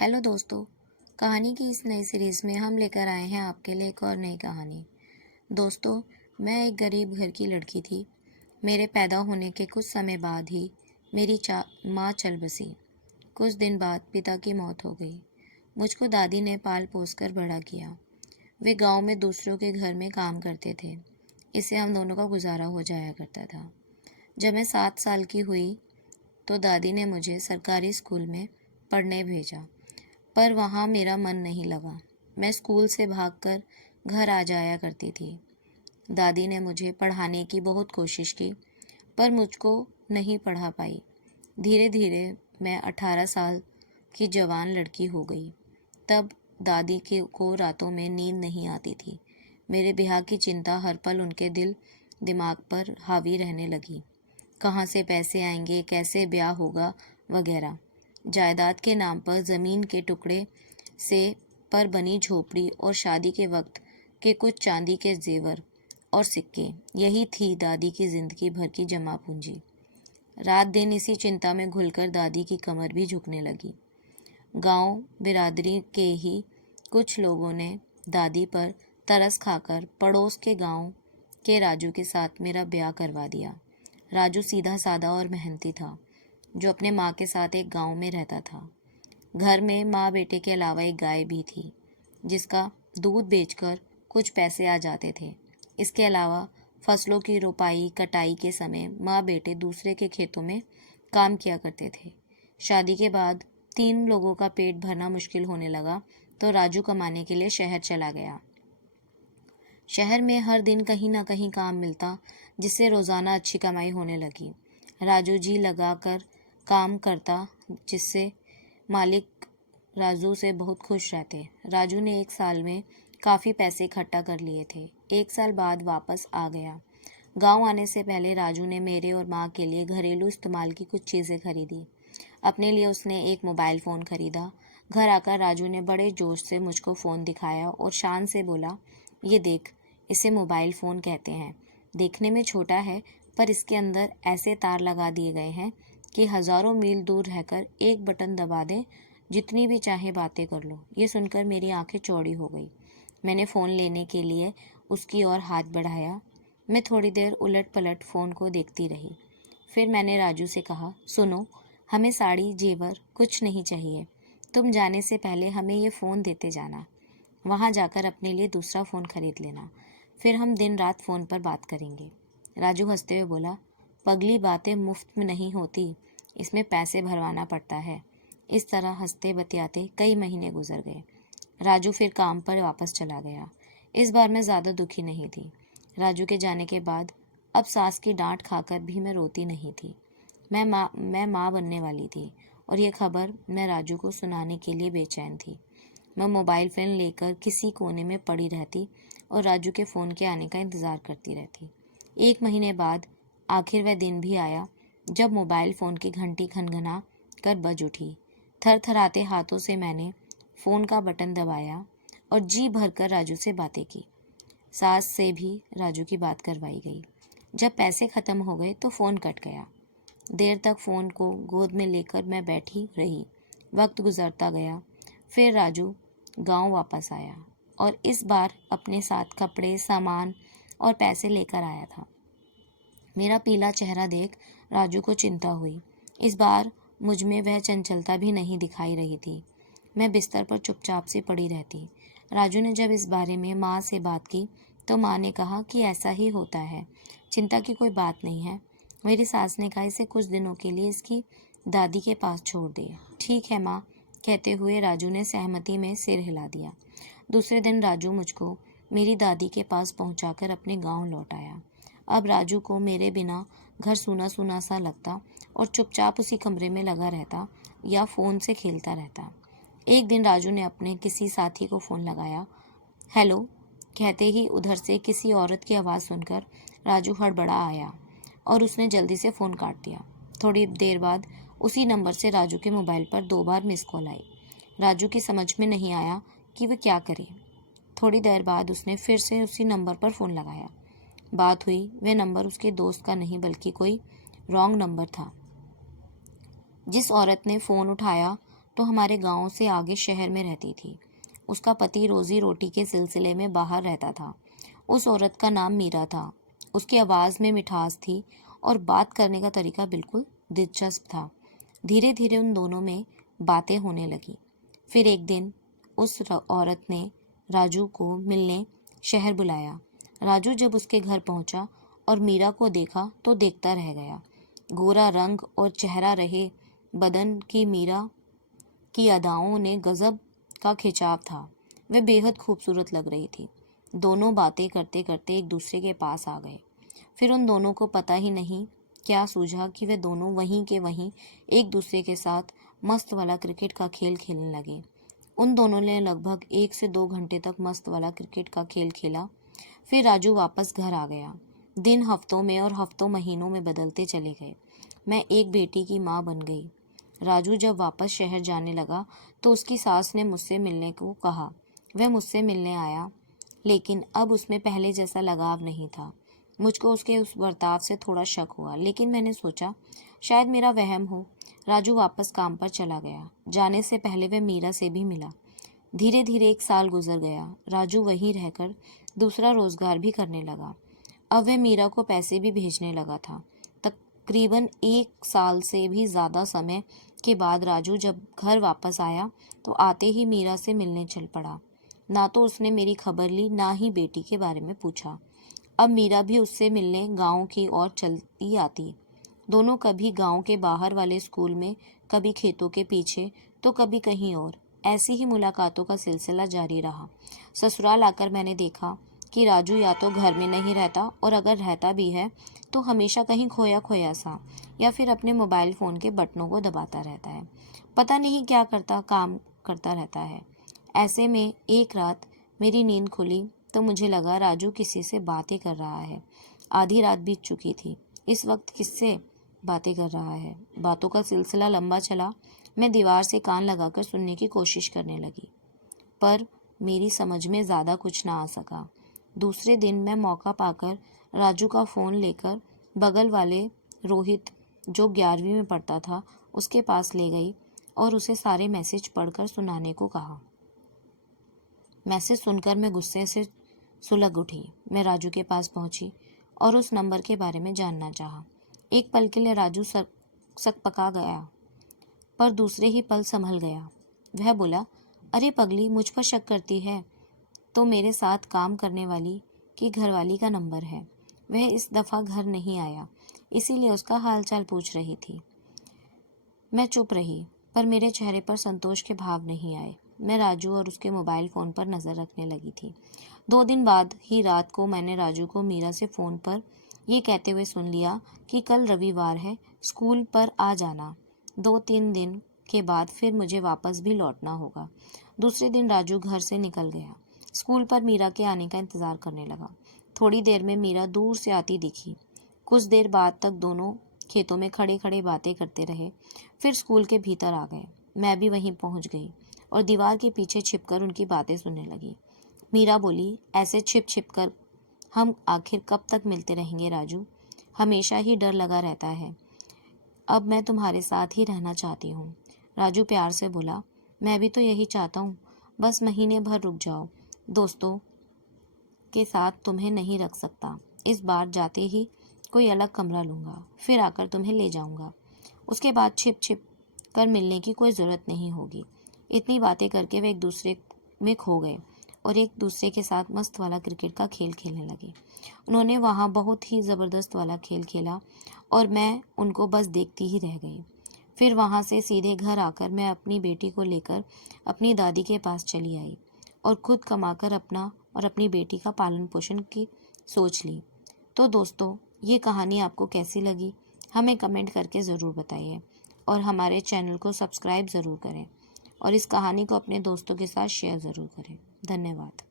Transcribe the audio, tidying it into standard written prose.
Hello दोस्तों। कहानी की इस नई सीरीज़ में हम लेकर आए हैं आपके लिए एक और नई कहानी। दोस्तों, मैं एक गरीब घर की लड़की थी। मेरे पैदा होने के कुछ समय बाद ही मेरी माँ चल बसी। कुछ दिन बाद पिता की मौत हो गई। मुझको दादी ने पाल पोस कर बड़ा किया। वे गांव में दूसरों के घर में काम करते थे। इससे हम दोनों का गुजारा हो जाया करता था। जब मैं 7 साल की हुई तो दादी ने मुझे सरकारी स्कूल में पढ़ने भेजा, पर वहाँ मेरा मन नहीं लगा। मैं स्कूल से भागकर घर आ जाया करती थी। दादी ने मुझे पढ़ाने की बहुत कोशिश की, पर मुझको नहीं पढ़ा पाई। धीरे धीरे मैं 18 साल की जवान लड़की हो गई। तब दादी के को रातों में नींद नहीं आती थी। मेरे ब्याह की चिंता हर पल उनके दिल दिमाग पर हावी रहने लगी। कहाँ से पैसे आएंगे, कैसे ब्याह होगा, वगैरह। जायदाद के नाम पर ज़मीन के टुकड़े से पर बनी झोपड़ी और शादी के वक्त के कुछ चांदी के जेवर और सिक्के, यही थी दादी की जिंदगी भर की जमा पूंजी। रात दिन इसी चिंता में घुलकर दादी की कमर भी झुकने लगी। गांव बिरादरी के ही कुछ लोगों ने दादी पर तरस खाकर पड़ोस के गांव के राजू के साथ मेरा ब्याह करवा दिया। राजू सीधा साधा और मेहनती था, जो अपने माँ के साथ एक गांव में रहता था। घर में माँ बेटे के अलावा एक गाय भी थी, जिसका दूध बेचकर कुछ पैसे आ जाते थे। इसके अलावा फसलों की रोपाई कटाई के समय माँ बेटे दूसरे के खेतों में काम किया करते थे। शादी के बाद 3 लोगों का पेट भरना मुश्किल होने लगा, तो राजू कमाने के लिए शहर चला गया। शहर में हर दिन कहीं ना कहीं काम मिलता, जिससे रोज़ाना अच्छी कमाई होने लगी। राजू जी लगाकर काम करता, जिससे मालिक राजू से बहुत खुश रहते। राजू ने 1 साल में काफ़ी पैसे इकट्ठा कर लिए थे। 1 साल बाद वापस आ गया। गांव आने से पहले राजू ने मेरे और माँ के लिए घरेलू इस्तेमाल की कुछ चीज़ें खरीदी। अपने लिए उसने एक मोबाइल फ़ोन खरीदा। घर आकर राजू ने बड़े जोश से मुझको फ़ोन दिखाया और शान से बोला, ये देख, इसे मोबाइल फ़ोन कहते हैं। देखने में छोटा है, पर इसके अंदर ऐसे तार लगा दिए गए हैं कि हज़ारों मील दूर रहकर एक बटन दबा दें, जितनी भी चाहे बातें कर लो। ये सुनकर मेरी आंखें चौड़ी हो गई। मैंने फ़ोन लेने के लिए उसकी ओर हाथ बढ़ाया। मैं थोड़ी देर उलट पलट फ़ोन को देखती रही। फिर मैंने राजू से कहा, सुनो, हमें साड़ी जेवर कुछ नहीं चाहिए। तुम जाने से पहले हमें ये फ़ोन देते जाना। वहाँ जाकर अपने लिए दूसरा फ़ोन खरीद लेना। फिर हम दिन रात फ़ोन पर बात करेंगे। राजू हंसते हुए बोला, पगली, बातें मुफ्त में नहीं होती, इसमें पैसे भरवाना पड़ता है। इस तरह हंसते बतियाते कई महीने गुजर गए। राजू फिर काम पर वापस चला गया। इस बार मैं ज़्यादा दुखी नहीं थी। राजू के जाने के बाद अब सास की डांट खाकर भी मैं रोती नहीं थी। मैं माँ बनने वाली थी, और ये खबर मैं राजू को सुनाने के लिए बेचैन थी। मैं मोबाइल फ़ोन लेकर किसी कोने में पड़ी रहती और राजू के फ़ोन के आने का इंतज़ार करती रहती। 1 महीने बाद आखिर वह दिन भी आया, जब मोबाइल फ़ोन की घंटी खनखना कर बज उठी। थरथराते हाथों से मैंने फ़ोन का बटन दबाया और जी भरकर राजू से बातें की। सास से भी राजू की बात करवाई गई। जब पैसे ख़त्म हो गए तो फ़ोन कट गया। देर तक फ़ोन को गोद में लेकर मैं बैठी रही। वक्त गुजरता गया। फिर राजू गांव वापस आया, और इस बार अपने साथ कपड़े, सामान और पैसे लेकर आया था। मेरा पीला चेहरा देख राजू को चिंता हुई। इस बार मुझ में वह चंचलता भी नहीं दिखाई रही थी। मैं बिस्तर पर चुपचाप से पड़ी रहती। राजू ने जब इस बारे में माँ से बात की, तो माँ ने कहा कि ऐसा ही होता है, चिंता की कोई बात नहीं है। मेरी सास ने कहा, इसे कुछ दिनों के लिए इसकी दादी के पास छोड़ दे। ठीक है माँ, कहते हुए राजू ने सहमति में सिर हिला दिया। दूसरे दिन राजू मुझको मेरी दादी के पास पहुंचाकर अपने गांव लौट आया। अब राजू को मेरे बिना घर सूना सूना सा लगता, और चुपचाप उसी कमरे में लगा रहता या फ़ोन से खेलता रहता। एक दिन राजू ने अपने किसी साथी को फ़ोन लगाया। हेलो कहते ही उधर से किसी औरत की आवाज़ सुनकर राजू हड़बड़ा आया, और उसने जल्दी से फ़ोन काट दिया। थोड़ी देर बाद उसी नंबर से राजू के मोबाइल पर 2 बार मिस कॉल आई। राजू की समझ में नहीं आया कि वह क्या करे। थोड़ी देर बाद उसने फिर से उसी नंबर पर फ़ोन लगाया। बात हुई, वह नंबर उसके दोस्त का नहीं बल्कि कोई रॉन्ग नंबर था। जिस औरत ने फ़ोन उठाया तो हमारे गांव से आगे शहर में रहती थी। उसका पति रोजी रोटी के सिलसिले में बाहर रहता था। उस औरत का नाम मीरा था। उसकी आवाज़ में मिठास थी और बात करने का तरीका बिल्कुल दिलचस्प था। धीरे धीरे उन दोनों में बातें होने लगी। फिर एक दिन उस औरत ने राजू को मिलने शहर बुलाया। राजू जब उसके घर पहुंचा और मीरा को देखा तो देखता रह गया। गोरा रंग और चेहरा रहे बदन की मीरा की अदाओं ने गजब का खिंचाव था। वे बेहद खूबसूरत लग रही थी। दोनों बातें करते करते एक दूसरे के पास आ गए। फिर उन दोनों को पता ही नहीं क्या सूझा कि वे दोनों वहीं के वहीं एक दूसरे के साथ मस्त वाला क्रिकेट का खेल खेलने लगे। उन दोनों ने लगभग 1 से 2 घंटे तक मस्त वाला क्रिकेट का खेल खेला। फिर राजू वापस घर आ गया। दिन हफ्तों में और हफ्तों महीनों में बदलते चले गए। मैं एक बेटी की माँ बन गई। राजू जब वापस शहर जाने लगा तो उसकी सास ने मुझसे मिलने को कहा। वह मुझसे मिलने आया, लेकिन अब उसमें पहले जैसा लगाव नहीं था। मुझको उसके उस बर्ताव से थोड़ा शक हुआ, लेकिन मैंने सोचा शायद मेरा वहम हो। राजू वापस काम पर चला गया। जाने से पहले वह मीरा से भी मिला। धीरे धीरे 1 साल गुजर गया। राजू वहीं रहकर दूसरा रोजगार भी करने लगा। अब वह मीरा को पैसे भी भेजने लगा था। तकरीबन 1 साल से भी ज़्यादा समय के बाद राजू जब घर वापस आया तो आते ही मीरा से मिलने चल पड़ा। ना तो उसने मेरी खबर ली, ना ही बेटी के बारे में पूछा। अब मीरा भी उससे मिलने गांव की ओर चलती आती। दोनों कभी गांव के बाहर वाले स्कूल में, कभी खेतों के पीछे, तो कभी कहीं और। ऐसी ही मुलाकातों का सिलसिला जारी रहा। ससुराल आकर मैंने देखा कि राजू या तो घर में नहीं रहता, और अगर रहता भी है तो हमेशा कहीं खोया खोया सा, या फिर अपने मोबाइल फ़ोन के बटनों को दबाता रहता है। पता नहीं क्या काम करता रहता है। ऐसे में एक रात मेरी नींद खुली तो मुझे लगा राजू किसी से बातें कर रहा है। आधी रात बीत चुकी थी। इस वक्त किससे बातें कर रहा है? बातों का सिलसिला लंबा चला। मैं दीवार से कान लगाकर सुनने की कोशिश करने लगी, पर मेरी समझ में ज़्यादा कुछ ना आ सका। दूसरे दिन मैं मौका पाकर राजू का फ़ोन लेकर बगल वाले रोहित, जो 11वीं में पढ़ता था, उसके पास ले गई और उसे सारे मैसेज पढ़कर सुनाने को कहा। मैसेज सुनकर मैं गुस्से से सुलग उठी। मैं राजू के पास पहुंची और उस नंबर के बारे में जानना चाहा। एक पल के लिए राजू सकपका गया, पर दूसरे ही पल संभल गया। वह बोला, अरे पगली, मुझ पर शक करती है? तो मेरे साथ काम करने वाली की घरवाली का नंबर है। वह इस दफ़ा घर नहीं आया, इसीलिए उसका हालचाल पूछ रही थी। मैं चुप रही, पर मेरे चेहरे पर संतोष के भाव नहीं आए। मैं राजू और उसके मोबाइल फ़ोन पर नज़र रखने लगी थी। 2 दिन बाद ही रात को मैंने राजू को मीरा से फ़ोन पर ये कहते हुए सुन लिया कि कल रविवार है, स्कूल पर आ जाना। 2-3 दिन के बाद फिर मुझे वापस भी लौटना होगा। दूसरे दिन राजू घर से निकल गया। स्कूल पर मीरा के आने का इंतज़ार करने लगा। थोड़ी देर में मीरा दूर से आती दिखी। कुछ देर बाद तक दोनों खेतों में खड़े खड़े बातें करते रहे। फिर स्कूल के भीतर आ गए। मैं भी वहीं पहुंच गई और दीवार के पीछे छिपकर उनकी बातें सुनने लगी। मीरा बोली, ऐसे छिप छिप कर हम आखिर कब तक मिलते रहेंगे राजू? हमेशा ही डर लगा रहता है। अब मैं तुम्हारे साथ ही रहना चाहती हूँ। राजू प्यार से बोला, मैं भी तो यही चाहता हूँ, बस महीने भर रुक जाओ। दोस्तों के साथ तुम्हें नहीं रख सकता। इस बार जाते ही कोई अलग कमरा लूँगा, फिर आकर तुम्हें ले जाऊँगा। उसके बाद छिप छिप कर मिलने की कोई ज़रूरत नहीं होगी। इतनी बातें करके वे एक दूसरे में खो गए और एक दूसरे के साथ मस्त वाला क्रिकेट का खेल खेलने लगे। उन्होंने वहाँ बहुत ही ज़बरदस्त वाला खेल खेला और मैं उनको बस देखती ही रह गई। फिर वहाँ से सीधे घर आकर मैं अपनी बेटी को लेकर अपनी दादी के पास चली आई और खुद कमाकर अपना और अपनी बेटी का पालन पोषण की सोच ली। तो दोस्तों, ये कहानी आपको कैसी लगी हमें कमेंट करके ज़रूर बताइए, और हमारे चैनल को सब्सक्राइब ज़रूर करें और इस कहानी को अपने दोस्तों के साथ शेयर ज़रूर करें। धन्यवाद।